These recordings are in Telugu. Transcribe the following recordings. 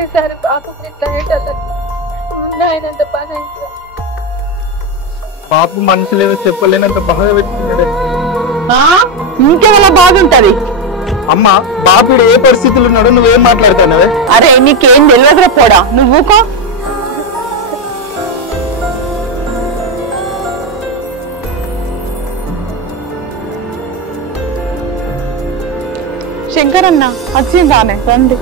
ఒకటేసారి పాపం ఇట్లా ఆయనంత పని అయితే పాప మనసులేదో చెప్పలేనంత బాగా పెట్టుకున్నాడు. ఇంకెలా బాగుంటది అమ్మ బాపుడు ఏ పరిస్థితులు ఉన్నాడో నువ్వేం మాట్లాడుతున్నావే? అరే నీకేం తెలియదురా పోడా నువ్వుకో. శంకర్ అన్న వచ్చిందానే రండి.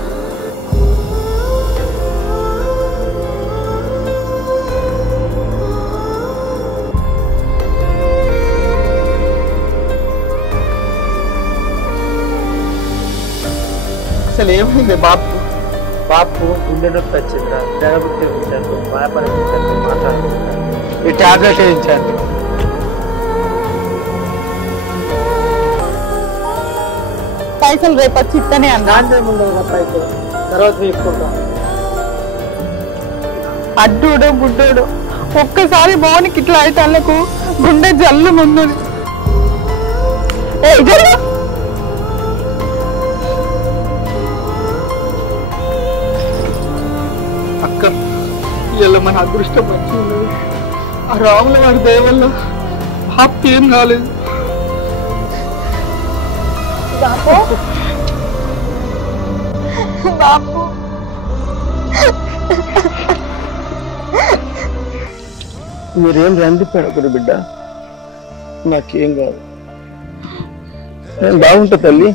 అసలు ఏమైంది బాపు? బాపు గుండె నొప్పి వచ్చిందా, జడబుట్టి ఉంచాను, భయపడించాను, మాట్లాడుకుంటాను. ఈ టాబ్లెట్ వేయించాను. పైసలు రేపు వచ్చి ఇస్తనే అన్న. దాంట్లో ముందు పైసలు తర్వాత తీసుకుంటాం. అడ్డుడు బుడ్డోడు ఒక్కసారి మౌనికి ఇట్లా అయితే వాళ్ళకు గుండె జల్లు ముందు. అక్క ఇలా మన అదృష్టం వచ్చింది. ఆ రాముల వారి దయ వల్ల బాపుకి ఏం కాలేదు. బాపు బాపు మీరేం రంది పడకూడదు బిడ్డ, నాకేం కాదు. నేను బాగుంటా తల్లి,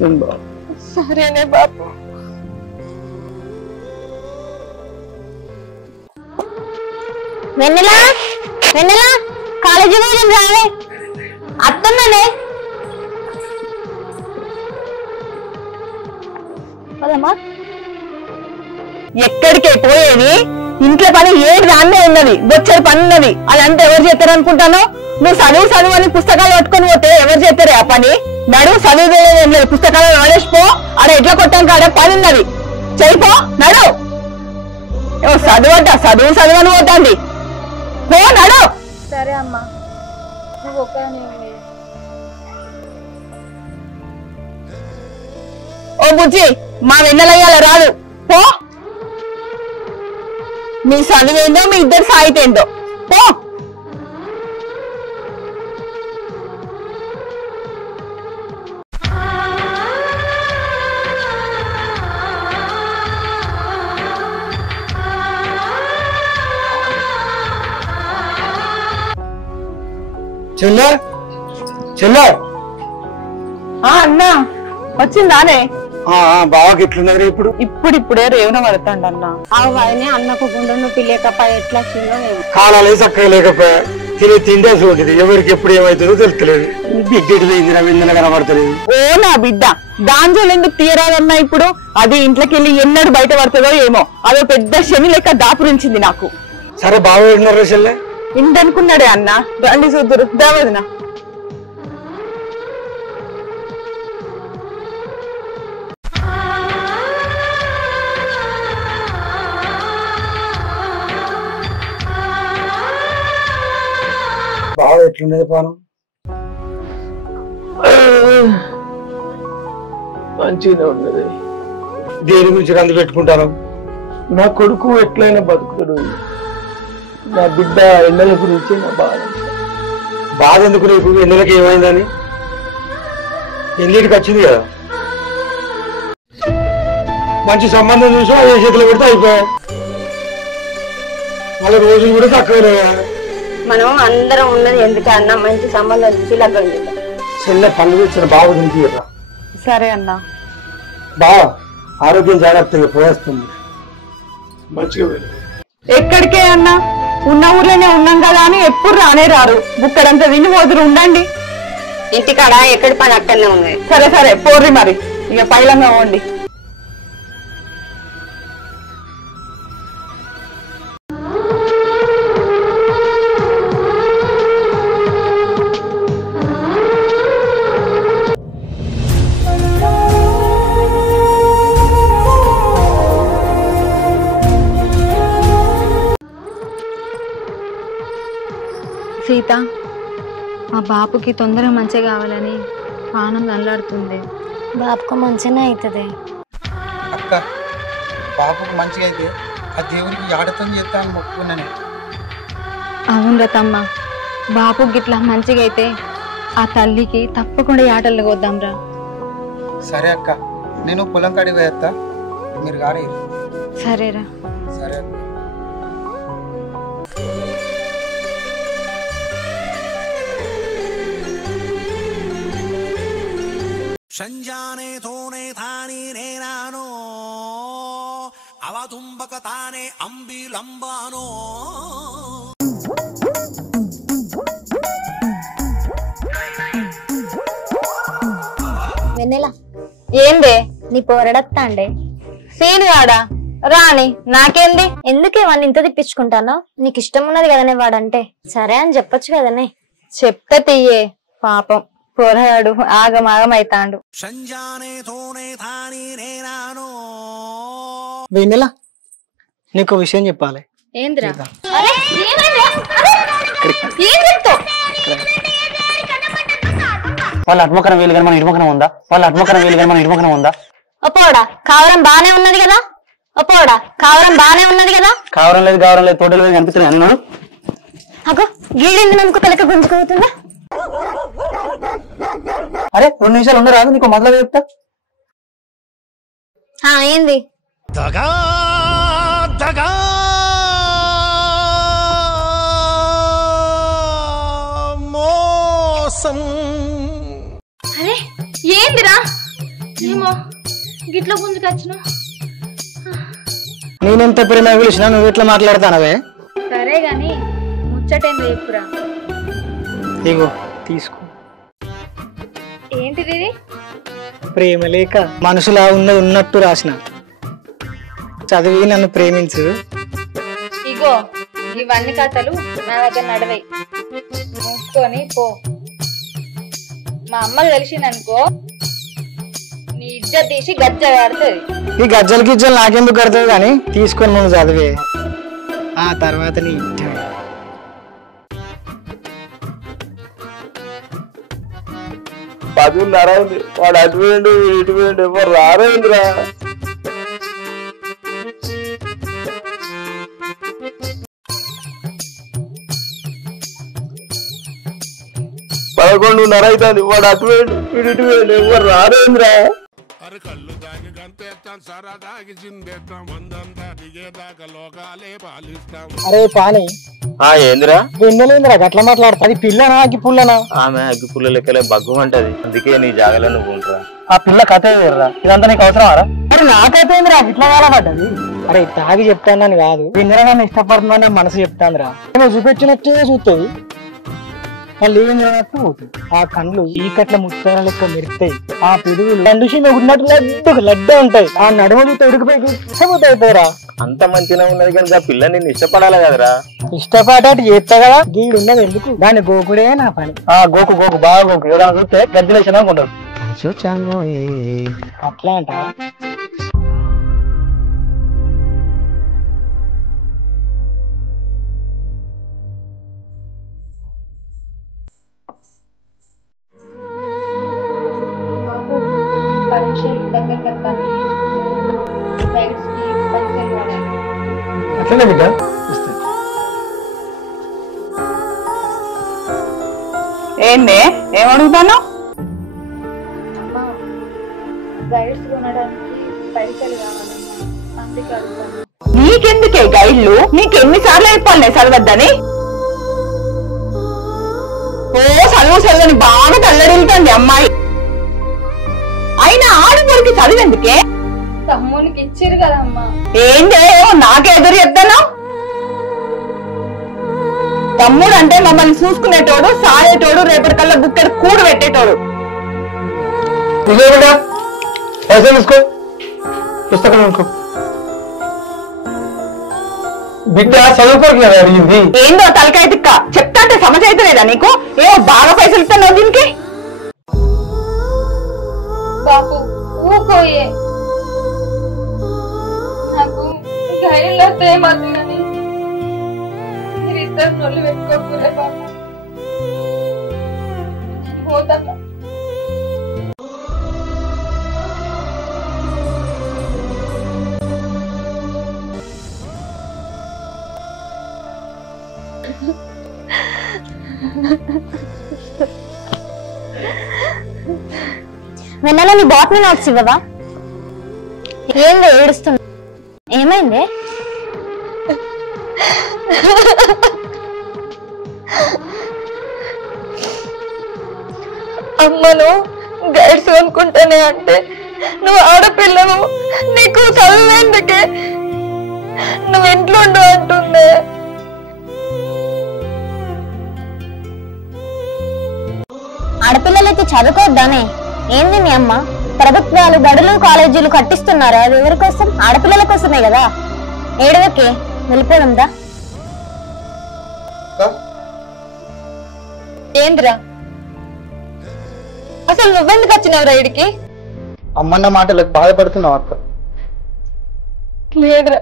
నేను బాగు. సరేనే బాపు. వెన్నెలా వెన్నెలా కాలేజీ భోజనం రావే అత్తమ్మనే. ఎక్కడికే పోయేది? ఇంట్లో పని ఏడు దాన్నే ఉన్నది, బొచ్చడి పని ఉన్నది. అదంతా ఎవరు చేస్తారు అనుకుంటాను? నువ్వు చదువు చదువు అని పుస్తకాలు పట్టుకొని పోతే ఎవరు చేస్తారే ఆ పని? నడు చదువు లేదు, పుస్తకాలు ఆడేసిపో. ఆడ ఎట్లా కొట్టాం కాడ పని ఉన్నది, చేయిపో నడు. చదువట చదువు చదువు అని పోతాండి, పో నడు. సరే అమ్మా, నువ్వు ఒక ఓ బుజ్జి మా వెన్నెలయ్యాల రాదు, పో. మీ చదువేందో మీ ఇద్దరు సాయితేందో, పో. చెల్లె చెల్లె అన్నా వచ్చిందానే? బావకి ఎట్లున్నది ఇప్పుడు? ఇప్పుడిప్పుడే రేవున పడతాండి అన్న. అవన్నీ అన్నకు గుండె నొప్పి లేకపోయి ఎట్లా చిన్నో కాలాలు చక్కగా లేకపోయా, తిని తిండే చూడదు, ఎవరికి ఎప్పుడు ఏమవుతుందో తెలుస్తలేదు. బిడ్డ విందన కనబడతలేదు. ఓ నా బిడ్డ దాంజోలు ఎందుకు తీయరాదన్నా? ఇప్పుడు అది ఇంట్లోకి వెళ్ళి ఎన్నడు బయట పడుతుందో ఏమో, అదో పెద్ద శని లెక్క దాపురించింది నాకు. సరే బాగా ఉన్నారా చెల్లె? ఇంటనుకున్నాడే అన్న, రండి చూద్దురు దావదినా. బాగా ఎట్లున్నది పానం? మంచిగా ఉన్నది. దేని గురించి రంది పెట్టుకుంటాను? నా కొడుకు ఎట్లయినా బతుకుతాడు, నా బిడ్డ ఎండల గురించి నా బాధ. బాధ ఎందుకు నీకు? ఎన్నిలకి ఏమైందని? ఎన్నిటికి వచ్చింది కదా, మంచి సంబంధం చూసా ఏ చేతిలో పెడితే అయిపోయా. మళ్ళీ రోజులు కూడా తక్కువ. మనం అందరం ఉన్నది ఎందుకు అన్న, మంచి సంబంధం చూసి లగ్గం చేద్దాం. చెల్లె పనులు వచ్చిన బావ గురించి కదా. సరే అన్న. బావ ఆరోగ్యం జాగ్రత్తగా పోయేస్తుంది. మంచిగా ఎక్కడికే అన్నా? ఉన్న ఊర్లోనే ఉన్నాం కదా అని ఎప్పుడు రానే రారు. బుక్కడంతా తిని పోదురు, ఉండండి. ఇంటికాడ ఎక్కడి పని అక్కడనే ఉంది. సరే సరే పోర్రి మరి, ఇక పైలంగా పోండి. సీత, మా బాపుకి తొందరగా మంచిగా కావాలని పానం నల్లాడుతుంది. బాపుకు మంచిగానే అవుతుంది. అక్క బాబుకు మంచిగా అయితే ఆ దేవునికి ఆడతం చేస్తాను మొక్కుకున్నాను. అవునరా తమ్మ, బాపు గిట్లా మంచిగా అయితే ఆ తల్లికి తప్పకుండా ఆటలు కొద్దాంరా. సరే అక్క, నేను పొలం కాడికి పోయేస్తా, మీరు గారే. సరేరా. సరే అక్క. ಸಂಜಾನೆ ತೋನೆ ತಾನಿ ನೇನಾನೋ ಅವತುಂಬಕ ತಾನೆ ಅಂಬಿಲಂಬಾನೋ. వెన్నెల ఏందే నీ పోరడత్తా అండే సీన్ కాడా రాని నాకేంది? ఎందుకే వాడిని ఇంత తిప్పించుకుంటానో? నీకు ఇష్టం ఉన్నది కదనే వాడంటే. సరే అని చెప్పొచ్చు కదనే. చెప్తే తీయే, పాపం పోరాడు ఆగమాగమైతాండు. సంజానే తోనే తాని నేనానో. వెన్నెల, నీకు విషయం చెప్పాలి. ఏంద్రా? వాళ్ళ అటుమకరం వేలు కానీ మన ఇటుమకరం ఉందా? వాళ్ళ అటుమకరం వేలు కానీ మన ఇటుమకరం ఉందా? ఒప్పోడా కావరం బానే ఉన్నది కదా? ఒప్పోడా కావరం బానే ఉన్నది కదా? కావరం లేదు, కావరం లేదు, తోటలు లేదు కనిపిస్తున్నాయి. నేను అగో గీడింది నమ్ముకు తలక గుంజుకోతుందా? అరే 2 నిమిషాలు ఉండరాదు, నీకు మొదలు చెప్తా. ఏంది? దగా దగా మోసం. అరే ఏందిరా? ఏమో గిట్ల గుంజుకొచ్చును. నేనెంత ప్రేమ పిలిచినా నువ్వు ఎట్లా మాట్లాడతానవే? సరే గాని ముచ్చటేందో చెప్పురా. ఇగో తీసుకో. ఏంటిది ఇది? ప్రేమ లేక మనసులా ఉన్నది ఉన్నట్టు రాసిన. చదివి నన్ను ప్రేమించు. ఇగో ఇవన్నీ కథలు నా దగ్గర నడవై. మూసుకొని పో. మా అమ్మకి తెలిసిందనుకో నీ ఇజ్జత్ తీసి గజ్జ కడుతుంది. ఈ గజ్జలు గిజ్జలు నాకెందుకు కడతావు కానీ తీసుకొని నువ్వు చదివే, ఆ తర్వాత నీ ఇష్టం. పదున్నర అయింది, వాడు అటు పోయిండు ఇటు పోయిండు, ఎవరు రారేంద్రా. పదకొండున్నర అవుతుంది, వాడు అటు పోయిండు వీడు ఇటు పోయిండు, ఎవరు రారేంద్రా. కళ్ళు దాగి గంతేస్తాం, సరా దాగి చిందేస్తాం, మందంతా దిగేదాకా లోకాలే పాలిస్తాం. అరే పాని ఏందిరా? వెన్నెలేందిరా గట్లా మాట్లాడతా? అది పిల్లనా అగ్గి పుల్లనా? ఆమె అగ్గి పుల్ల లెక్కలే బగ్గుమంటది, అందుకే నీ జాగలో నువ్వు ఉంటారా. ఆ పిల్ల కథ ఏదిరా? ఇదంతా నీకు అవసరమారా? అరే నాకైతేందిరా ఇట్లా కాలపడ్డది? అరే తాగి చెప్తానని కాదు, వెన్నెల నన్ను ఇష్టపడుతుందని మనసు చెప్తాందిరా. నువ్వు చూపించినట్టే చూస్తుంది, వాళ్ళు ఏం తినట్టు పోతుంది. ఆ కళ్ళు ఈకట్ల ముత్తాల లెక్క మెరుస్తాయి, ఆ పెరుగులు కండుషిలో ఉన్నట్టు లడ్డే ఉంటాయి, ఆ నడుములతో ఉడికిపోయి ఇష్టపోతాయిపోరా. అంత మంచిగా ఉన్నది కనుక పిల్ల నిన్ను ఇష్టపడాలి కదరా. ఇష్టపడ్డట్టు చేస్తా కదా, గీడు ఉన్నది ఎందుకు? దాని గోకుడే నా పని. ఆ గోకు గోకు బాగా గోకు, ఏదైనా చూస్తే గద్దెలేసినా ఉండదు. అట్లా అంట. అట్లనే బిడ్డ. ఏందే ఏమడుగుతాను? గైడ్స్ కొనడానికి పైసలు కావాలమ్మా, అందుకే అడుగుతాను. నీకెందుకే గైడ్లు? నీకెన్నిసార్లు చెప్పాలి చదవద్దని? ఓ చదువు చదువుని బాగా తల్లడిల్లుతుంది అమ్మాయి. అయినా ఆడపడికి చదివేందుకే? తమ్మునికి ఇచ్చిరు కదమ్మా. ఏంటే నాకే ఎదురు చెప్తాను? తమ్ముడు అంటే మమ్మల్ని చూసుకునేటోడు, సాయేటోడు, రేపటికల్లా బుక్కెడు కూడు పెట్టేటోడు. తీసుకో, పుస్తకం తీసుకో. బిడ్డ చదువుకోరు కదా అడిగింది. ఏందో తలకాయ తిక్క చెప్తా అంటే సమస్య అయితే లేదా నీకు? ఏమో బాగా పైసలు ఇస్తున్నావు దీనికి. బాపు ఊకోయే, నాకు గైడ్లో తేమద్దు కానీ మీరిద్దరు నొల్లు పెట్టుకోకూరే బాపు. పోతమ్మా. వెన్నెల నీ బాట్ని నోట్స్ ఇవ్వవా? ఏందో ఏడుస్తున్నా, ఏమైంది? అమ్మను గైడ్స్ అనుకుంటానే అంటే నువ్వు ఆడపిల్లవు, నీకు చదువుందుకే నువ్వు ఇంట్లో ఉండు అంటుండే. ఆడపిల్లలైతే చదువుకోవద్దానే? ఏంది నీ అమ్మ? ప్రభుత్వాలు బడులు కాలేజీలు కట్టిస్తున్నారు, అది ఎవరి కోసం? ఆడపిల్లల కోసమే కదా. ఏడవకే, వెళ్ళిపోవడందా? ఏంద్రా అసలు నువ్వెందుకు వచ్చినావు రైడ్కి? అమ్మన్న మాటలకు బాధపడుతున్నావు అక్క. లేదురా,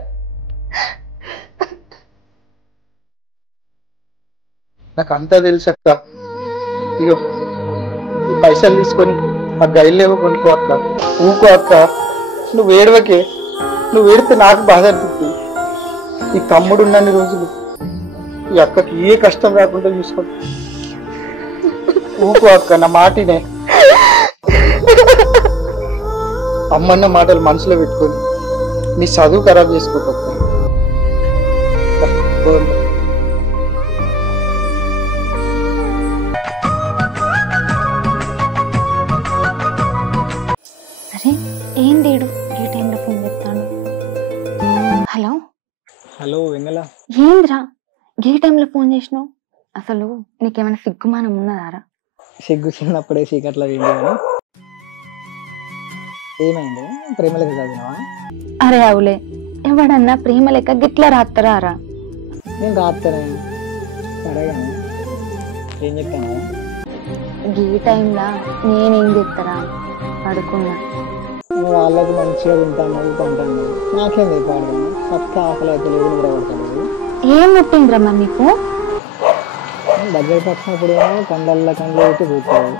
నాకు అంతా తెలుసు అక్క. ఇగో ఈ పైసలు తీసుకొని ఆ గైలేవో కొనుక్కో అక్క. ఊకో అక్క, నువ్వు ఏడవకే. నువ్వు ఏడితే నాకు బాధ అనిపిస్తుంది. ఈ తమ్ముడు ఉన్నన్ని రోజులు ఈ అక్కకి ఏ కష్టం రాకుండా చూసుకో. ఊకో అక్క, నా మాటినే. అమ్మన్న మాటలు మనసులో పెట్టుకొని నీ చదువు ఖరాబ్ చేసుకోక. అరే ఏందేడు ఏ టైంలో ఫోన్ చెప్తాను? హలో హలో వెన్నెల, ఏంద్రా ఏ టైంలో ఫోన్ చేసినావు? అసలు నీకేమైనా సిగ్గుమానం ఉన్నదారా? సిగ్గు చిన్నప్పుడే చీకట్లో వెళ్ళి కానీ ఏమైంది? ప్రేమలకు చదివినావా? అరే అవులే, ఎవడన్నా ప్రేమ లెక్క గిట్లా రాత్తరారా? నేను రాస్తానే. సరే కానీ ఏం చెప్తాను? ఈ టైంలో నేనేం చెప్తారా? పడుకున్నా. వాళ్ళకి మంచిగా తింటాను కొంటాను, నాకేం చెప్పాడు? పక్క ఆకలి అయితే లేదు, నిద్ర పడతలేదు. ఏం ముట్టిందిరా మరి నీకు? దగ్గరికి వచ్చినప్పుడు కండ్లల్లో కండ్లు పెట్టి కూర్చోవు.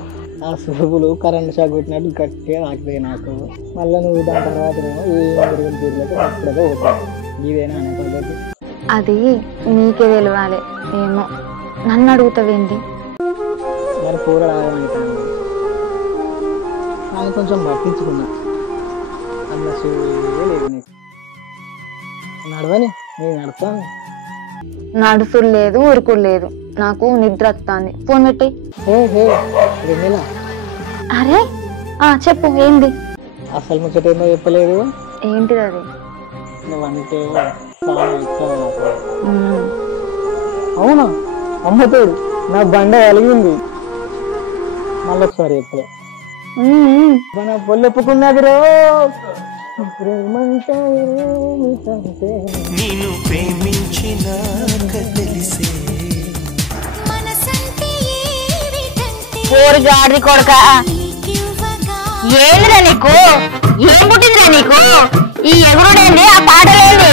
ఆ సురుగులు కరెంట్ షాక్ పెట్టినట్టు గట్టిగా తాకుతాయి నాకు. మళ్ళీ నువ్వు దాని తర్వాత ఏం తిరిగిన తీరులకి అప్పుడే పోతావు. ఇదేనా అనే పద్ధతి? అది నీకే తెలియాలి. ఏమో నన్ను అడుగుతావేంటి? నేను కూర రాగమంటాను. ఆయన కొంచెం పట్టించుకున్నా అన్న సూర్యే లేదు నీకు. నడవని నేను నడుస్తాను. నడుసుడు లేదు, ఉరుకుడు లేదు, నాకు నిద్ర వస్తుంది. ఫోన్ పెట్టి. అరే చెప్పు, ఏంది? అసలు ముచ్చటేందో చెప్పలేదు. ఏంటిది అది? నువ్వంటే చాలా ఇష్టం నాకు. అవునా? అమ్మతోడు నా బండ కలిగింది. మళ్ళీ ఒకసారి చెప్పలే. మన పొల్లెప్పుకున్నది రో ప్రేమంటే నేను ప్రేమించినాక తెలిసే పోరు గాడి కొడక, ఏందిరా నీకు? ఏం పుట్టిందిరా నీకు? ఈ ఎగురుడేంది, ఆ పాటలేంది?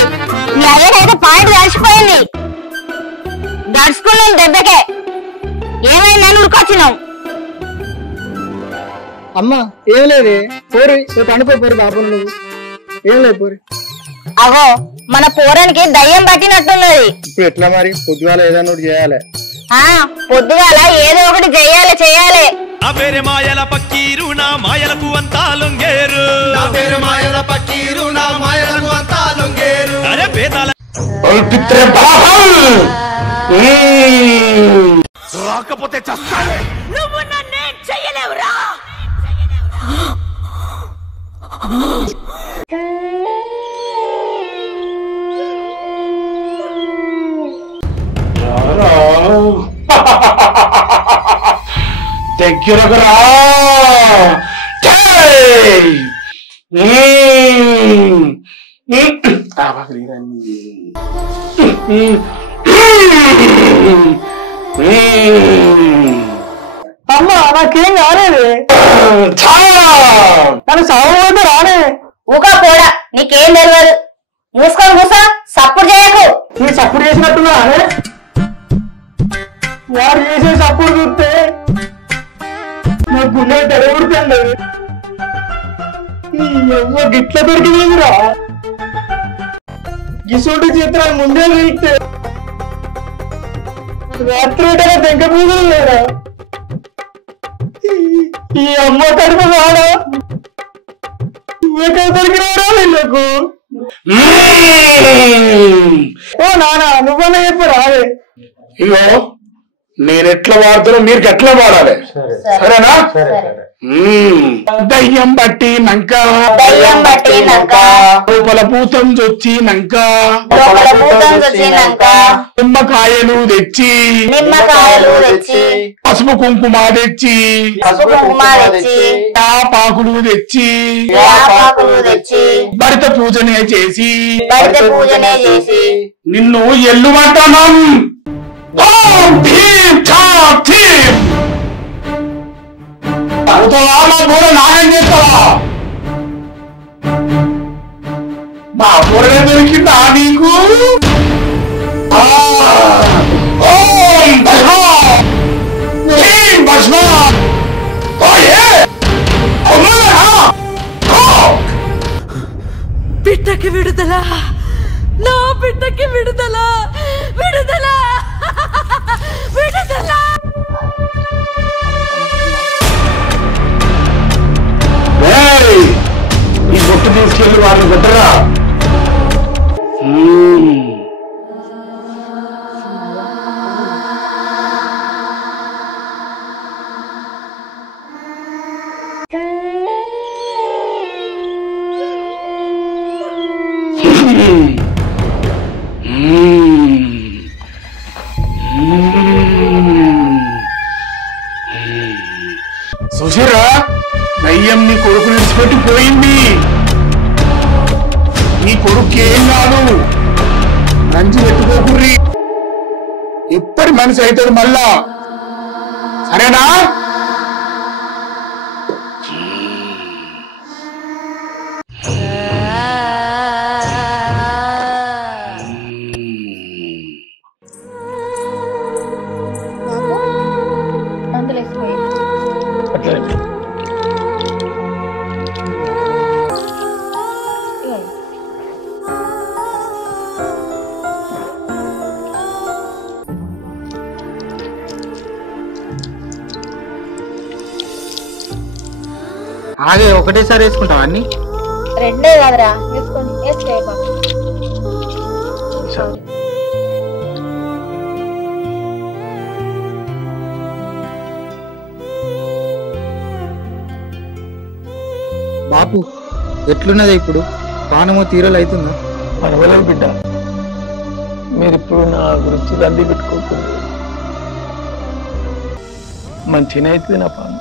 ఈ అయ్యనైతే పాయింట్ కలిసిపోయింది. దడుచుకున్నాం దెబ్బకే. ఏమైందని ఉరికొచ్చినావు? అమ్మ ఏం లేదు, పోరి పండుకోపోరు బాబు. నువ్వు ఏం లేదు పోరి. అగో మన పోరానికి దయ్యం పట్టినట్టున్నది. ఇప్పుడు ఎట్లా మరి? పొద్దుగాల ఏదైనా ఒకటి చేయాలి. పొద్దుగాల ఏదో ఒకటి చెయ్యాలి. నా పేరు మాయల పక్కీరు, నా మాయలకు అంతా లొంగేరు. నా పేరు మాయల పక్కీరు, నా మాయలకు అంతా లొంగేరు. అరే పేదాల రాకపోతే చస్తాను. నువ్వు నన్నేం చెయ్యలేవురా. దగ్గరకు రా. అమ్మ నాకేం కాలేదు. నన్ను సాగు రానే. ఊకా పోడా, నీకేం తెలియదు. మూసుకొని కూసా, సప్పుడు చేయకు. నీ సప్పుడు చేసినట్టున్నా వాడు చేసే సప్పుడు చూస్తే నా గుండె తెరవుడుతుంది. గిట్ల దొరికిందిరా. గిసోటి చిత్రాలు ముందే వెళ్తే రాత్రి తెంక పూజలు లేరా ఈ అమ్మ కడుపు వాడా ఎక్కడ దొరికినారా వీళ్ళకు ఓ నానా నువ్వన్నా చెప్పు రావే ఇగో నేను ఎట్లా వాడుతానో మీరు ఎట్లా వాడాలి సరేనా దయ్యం పట్టినాక లోపల పూతం చొచ్చినాక నిమ్మకాయలు తెచ్చి పసుపు కుంకుమ తెచ్చి పాకులు తెచ్చి భర్త పూజనే చేసి నిన్ను ఎల్లుమంటానం నాయం చేస్తావా మా పూరగా దొరికిందా నీకు బిడ్డకి విడుదల నా బిడ్డకి విడుదల విడుదల విడుదల ఈ బొట్టు తీసుకెళ్ళి వాళ్ళు కొట్టరా సుశీరా దయ్యం నీ కొడుకు విడిచిపెట్టి పోయింది నీ కొడుకేం కాదు రంజి పెట్టుకోకుర్రి ఎప్పటి మనిషి అవుతుంది మళ్ళా సరేనా ఆగే ఒకటేసారి వేసుకుంటావా అన్ని రెండే కదరా వేసుకొని వేసుకో బాపు ఎట్లున్నది ఇప్పుడు పానము తీరలు అవుతుందా పర్వాలేదు బిడ్డ మీరిప్పుడు నా గురించి రంది పెట్టుకోకూడదు మంచిగా అవుతుంది నా పాను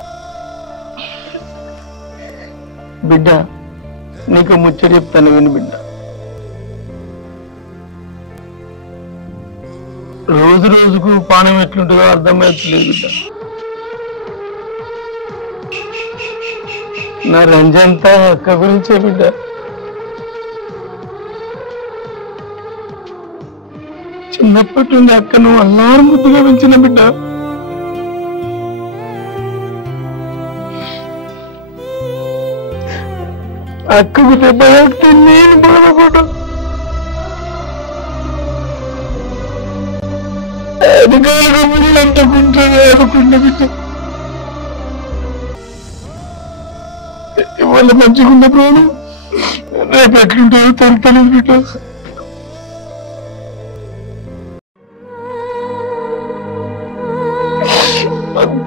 బిడ్డ నీకు ముచ్చట చెప్తాను విను బిడ్డ రోజు రోజుకు పానం ఎట్లుంటుందో అర్థమవుతుంది బిడ్డ నా రంజంతా అక్క గురించే బిడ్డ చిన్నప్పటి నుండి అక్క నువ్వు అల్లారు ముద్దుగా పెంచిన బిడ్డ అక్కకు దెబ్బ తాకితే నేను బాధపడ్డా అధికారులు అంటుకుంటుంది అనుకున్న బిడ్డ ఇవాళ మంచిగున్న ప్రాణం రేపు ఎట్లుంటుందో తెలుస్తలేదు బిడ్డ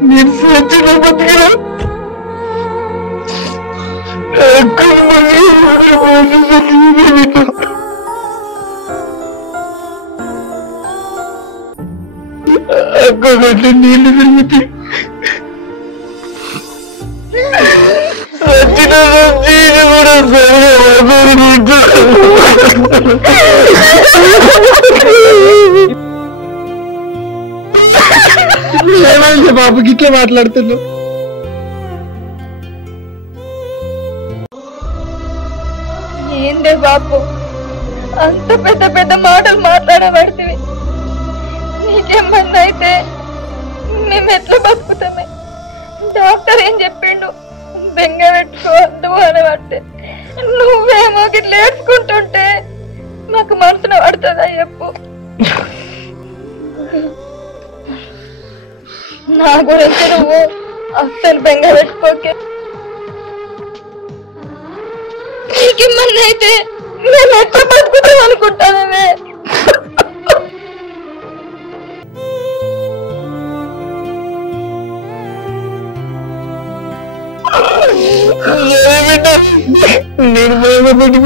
నేను సచ్చిన బతికిన అక్కడంటే నీళ్లు తిరుగుతాయి సచ్చిన సచ్చిని కూడా ఏమైంది బాబు గిట్లా మాట్లాడుతున్నావు ఏందే బాపు అంత పెద్ద పెద్ద మాటలు మాట్లాడబడుతుంది నీకేమన్నా అయితే మేము ఎట్లా బతుకుతామే డాక్టర్ ఏం చెప్పిండు బెంగ పెట్టుకోవద్దు అని పడితే నువ్వేమో గిట్లా ఏడ్చుకుంటుంటే మాకు మనసులో పడుతుందా చెప్పు నా గురించి నువ్వు అస్సలు బెంగ పెట్టుకోకే. నీకేమన్నా అయితే నేను ఎట్లా బతుకుతాం అనుకుంటానే. నేను భయపడి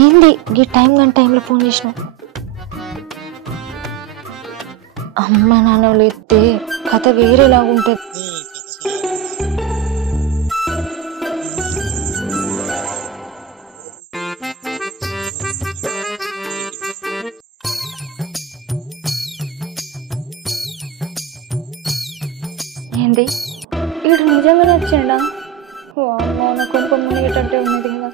ఏంది ఈ టైంలో ఫోన్ చేసిన? అమ్మ నాన్నలు ఎత్తే కథ వేరేలా ఉంటుంది. ఏంది వీడు నిజంగానే వచ్చాడా? అమ్మ కొంప మునిగేటట్టే ఉన్నది కదా.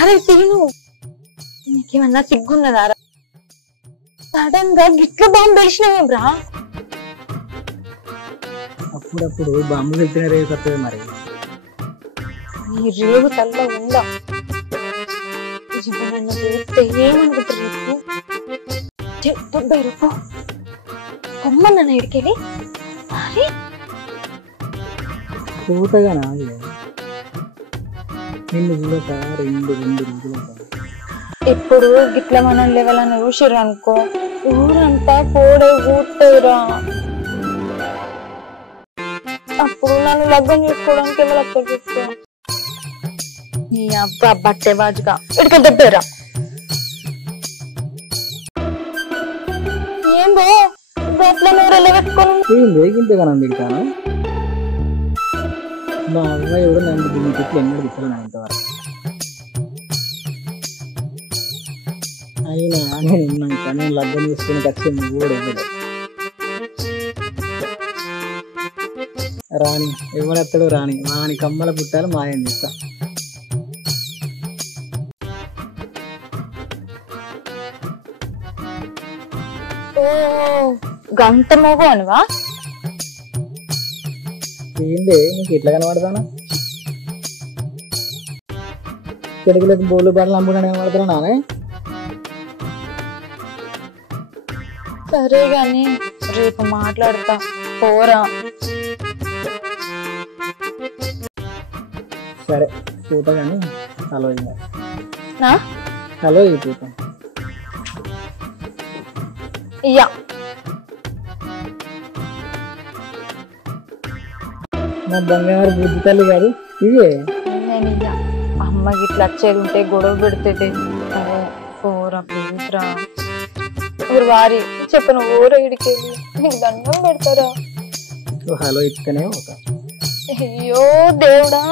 అరే తీను, నీకేమన్నా సిగ్గున్నదారా? సడన్ గా గిట్ల బాంబు వేసినవేమ్రా? అప్పుడప్పుడు బాంబు వెళ్తున్న రేపు వస్తుంది మరి. ఈ రేవు తల్ల ఉందా? నన్ను చూస్తే ఏమనుకుంటారు? రేపు 90 రూపాయలు కొమ్మన్న ఇడికెళ్ళి అరే పోతగా నాది నిన్ను చూడక రెండు రోజులు. ఇప్పుడు గిట్ల మనం లెవెల్ అని చూసిర్రు అనుకో, ఊరంతా కోడే ఊటేరా. అప్పుడు నన్ను లగ్గం చేసుకోవడానికి ఎవరు అక్కడ చెప్తా? నీ అబ్బా బట్టే బాజుగా ఇక్కడికి దగ్గర ఏం బో గట్ల నూరెళ్ళ పెట్టుకొని వేగింతగానం దిగుతాను. మా అవ్వ ఎవడో నన్ను దీని చెట్లు ఎన్నడూ తిట్టలేను ఇంతవరకు. అయినా నేను ఉన్నాక నేను లగ్గం చేసుకుని ఖచ్చితంగా కూడా ఇవ్వలేదు. రాని ఎవడెత్తడో రాని వాని కమ్మల పుట్టాలు మాయం చేస్తా. ఓ గంట మోగో అనువా? ఏంటి నీకు ఎట్లా కనబడతాను? చెడుగులకు బోళ్ళు బాటలు అమ్ముకుని కనబడతాను నానే. సరే గాని రేపు మాట్లాడతా పోరా. సరే పోతా కానీ హలో నా హలో అయిపోతాం. ఇయ్యా మా బంగారు బుద్ధి తల్లి కాదు ఇవే. నేను ఇయ్యా అమ్మకి ఇట్లా వచ్చేది ఉంటే గొడవ పెడుతుంది. పోరా ప్లీజ్ రా. మీరు వారి చెప్పను ఊర ఇడికెళ్ళి నీకు దండం పెడతారా? హలో ఇస్తేనే పోతా. అయ్యో దేవుడా.